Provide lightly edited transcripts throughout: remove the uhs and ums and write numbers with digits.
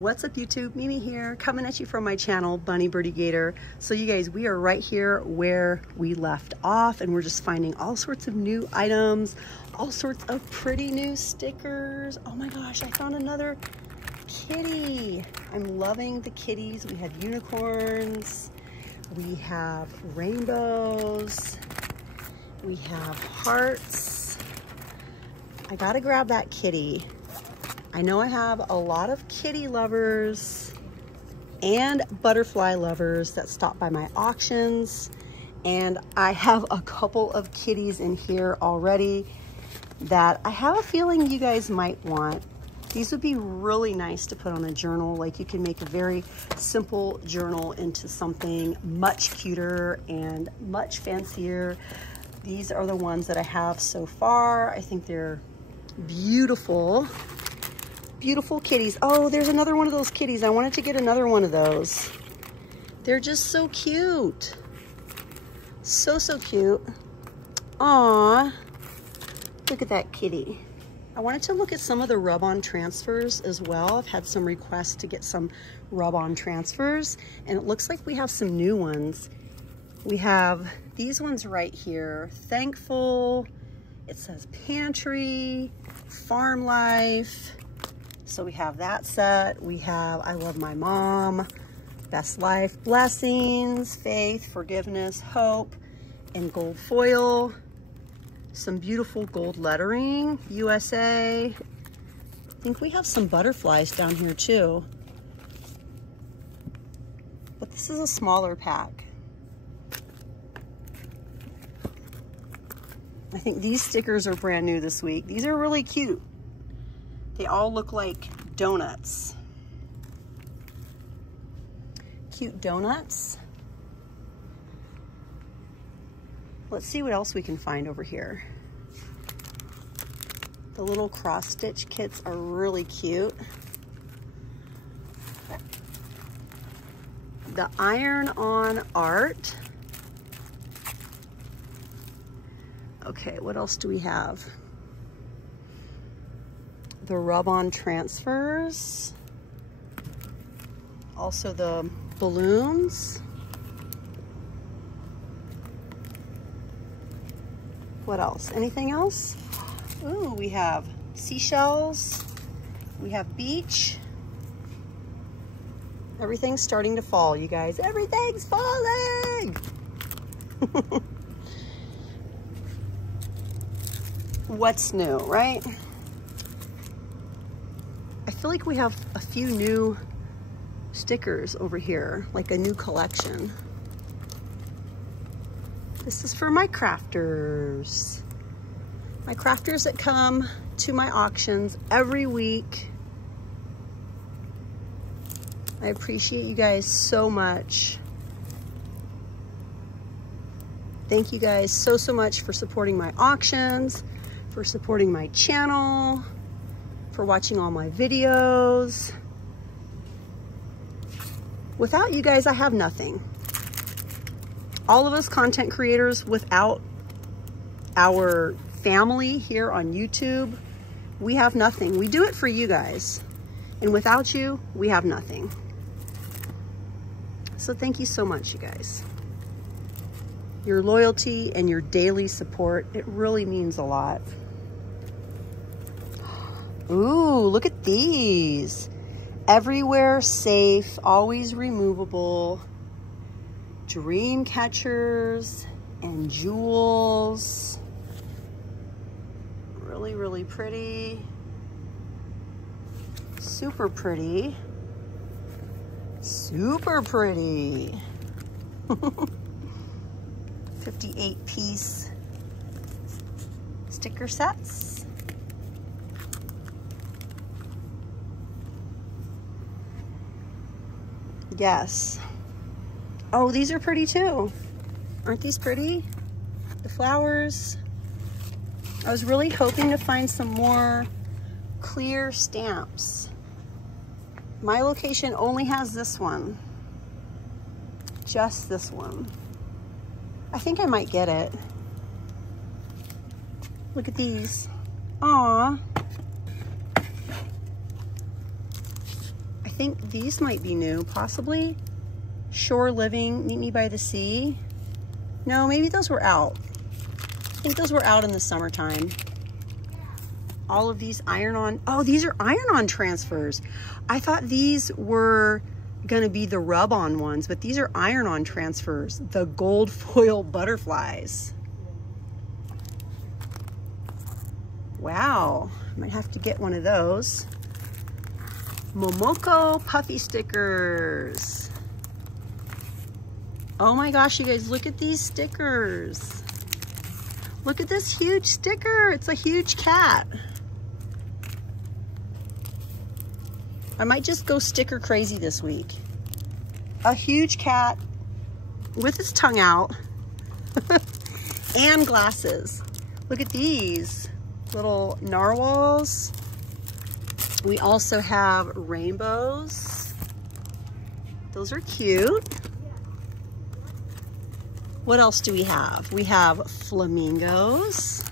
What's up YouTube? Mimi here, coming at you from my channel, Bunny Birdy Gator. So you guys, we are right here where we left off, and we're just finding all sorts of new items, all sorts of pretty new stickers. Oh my gosh, I found another kitty. I'm loving the kitties. We have unicorns, we have rainbows, we have hearts. I gotta grab that kitty. I know I have a lot of kitty lovers and butterfly lovers that stop by my auctions, and I have a couple of kitties in here already that I have a feeling you guys might want. These would be really nice to put on a journal. Like, you can make a very simple journal into something much cuter and much fancier. These are the ones that I have so far. I think they're beautiful. Beautiful kitties. Oh, there's another one of those kitties. I wanted to get another one of those. They're just so cute. So cute. Aw, look at that kitty. I wanted to look at some of the rub-on transfers as well. I've had some requests to get some rub-on transfers, and it looks like we have some new ones. We have these ones right here. Thankful. It says pantry, farm life. So we have that set. We have I love my mom, best life, blessings, faith, forgiveness, hope, and gold foil. Some beautiful gold lettering, USA. I think we have some butterflies down here too. But this is a smaller pack. I think these stickers are brand new this week. These are really cute. They all look like donuts. Cute donuts. Let's see what else we can find over here. The little cross-stitch kits are really cute. The iron-on art. Okay, what else do we have? The rub-on transfers, also the balloons. What else? Anything else? Ooh, we have seashells, we have beach. Everything's starting to fall, you guys. Everything's falling! What's new, right? I feel like we have a few new stickers over here, like a new collection. This is for my crafters. My crafters that come to my auctions every week. I appreciate you guys so much. Thank you guys so much for supporting my auctions, for supporting my channel, for watching all my videos. Without you guys, I have nothing. All of us content creators, without our family here on YouTube, we have nothing. We do it for you guys. And without you, we have nothing. So thank you so much, you guys. Your loyalty and your daily support, it really means a lot. Ooh, look at these. Everywhere safe, always removable. Dream catchers and jewels. Really pretty. Super pretty. Super pretty. 58-piece sticker sets. Yes. Oh, these are pretty too. Aren't these pretty? The flowers. I was really hoping to find some more clear stamps. My location only has this one. Just this one. I think I might get it. Look at these. Aw. think these might be new, possibly. Shore Living, Meet Me by the Sea. No, maybe those were out. I think those were out in the summertime. All of these iron-on, oh, these are iron-on transfers. I thought these were gonna be the rub-on ones, but these are iron-on transfers, the gold foil butterflies. Wow, might have to get one of those. Momoko puffy stickers. Oh my gosh, you guys, look at these stickers. Look at this huge sticker. It's a huge cat. I might just go sticker crazy this week. A huge cat with his tongue out and glasses. Look at these little narwhals. We also have rainbows. Those are cute. What else do we have? We have flamingos.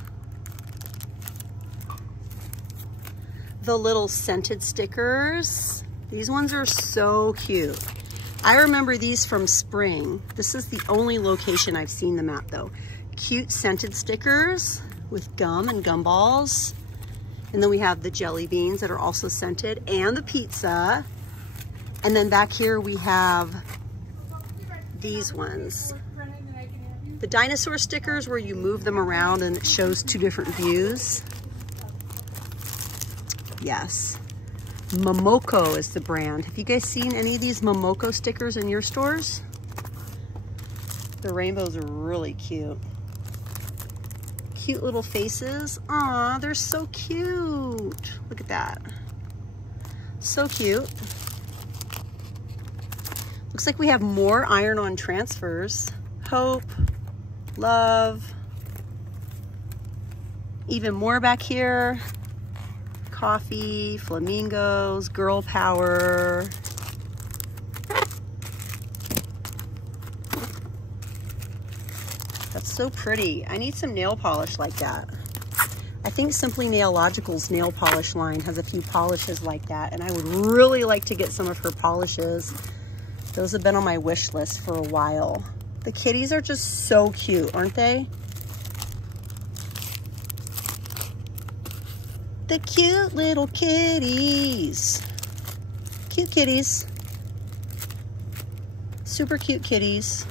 The little scented stickers. These ones are so cute. I remember these from spring. This is the only location I've seen them at though. Cute scented stickers with gum and gumballs. And then we have the jelly beans that are also scented and the pizza. And then back here we have these ones. The dinosaur stickers where you move them around and it shows two different views. Yes. Momoko is the brand. Have you guys seen any of these Momoko stickers in your stores? The rainbows are really cute. Cute little faces. Aw, they're so cute. Look at that. So cute. Looks like we have more iron-on transfers. Hope, love, even more back here. Coffee, flamingos, girl power. That's so pretty. I need some nail polish like that. I think Simply Nailogical's nail polish line has a few polishes like that, and I would really like to get some of her polishes. Those have been on my wish list for a while. The kitties are just so cute, aren't they? The cute little kitties. Cute kitties. Super cute kitties.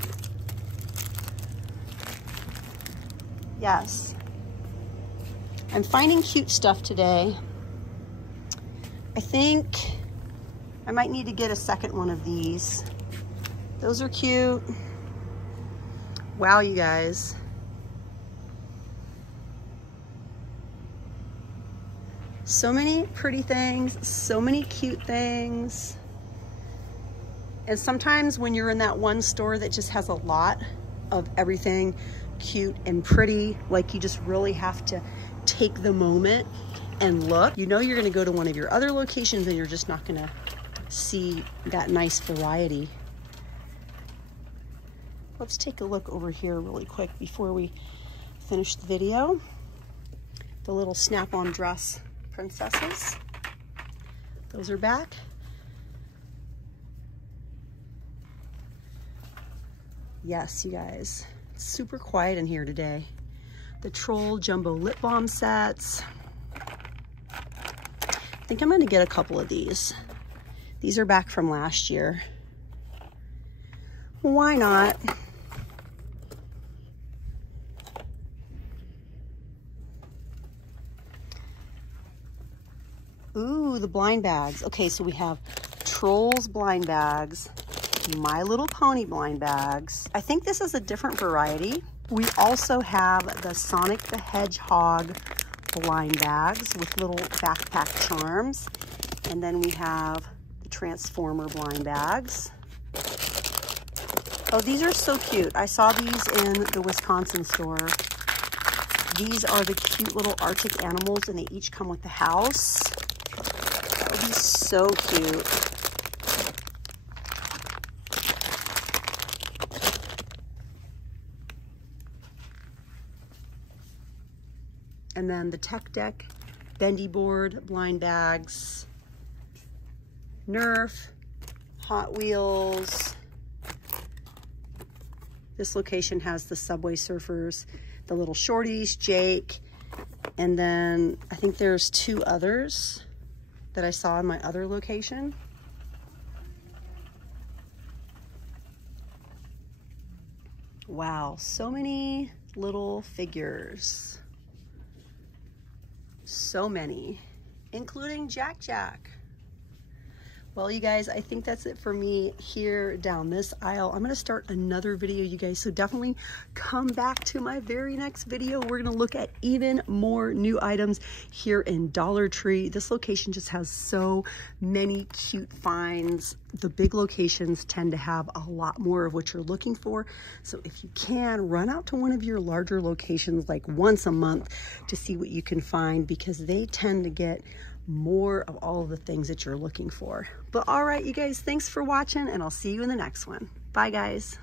Yes. I'm finding cute stuff today. I think I might need to get a second one of these. Those are cute. Wow, you guys. So many pretty things, so many cute things. And sometimes when you're in that one store that just has a lot of everything cute and pretty, like you just really have to take the moment and look. You know you're gonna go to one of your other locations and you're just not gonna see that nice variety. Let's take a look over here really quick before we finish the video. The little snap-on dress princesses. Those are back. Yes, you guys, it's super quiet in here today. The Troll Jumbo Lip Balm sets. I think I'm gonna get a couple of these. These are back from last year. Why not? Ooh, the blind bags. Okay, so we have Trolls blind bags, My Little Pony blind bags. I think this is a different variety. We also have the Sonic the Hedgehog blind bags with little backpack charms. And then we have the Transformer blind bags. Oh, these are so cute. I saw these in the Wisconsin store. These are the cute little Arctic animals and they each come with the house. That would be so cute. And then the Tech Deck Bendy Board blind bags. Nerf. Hot Wheels. This location has the Subway Surfers, the little shorties, Jake, and then I think there's 2 others that I saw in my other location. Wow, so many little figures. So many, including Jack Jack. Well, you guys, I think that's it for me here down this aisle. I'm gonna start another video, you guys, so definitely come back to my very next video. We're gonna look at even more new items here in Dollar Tree. This location just has so many cute finds. The big locations tend to have a lot more of what you're looking for. So if you can, run out to one of your larger locations like once a month to see what you can find, because they tend to get more of all of the things that you're looking for. But all right, you guys, thanks for watching, and I'll see you in the next one. Bye, guys.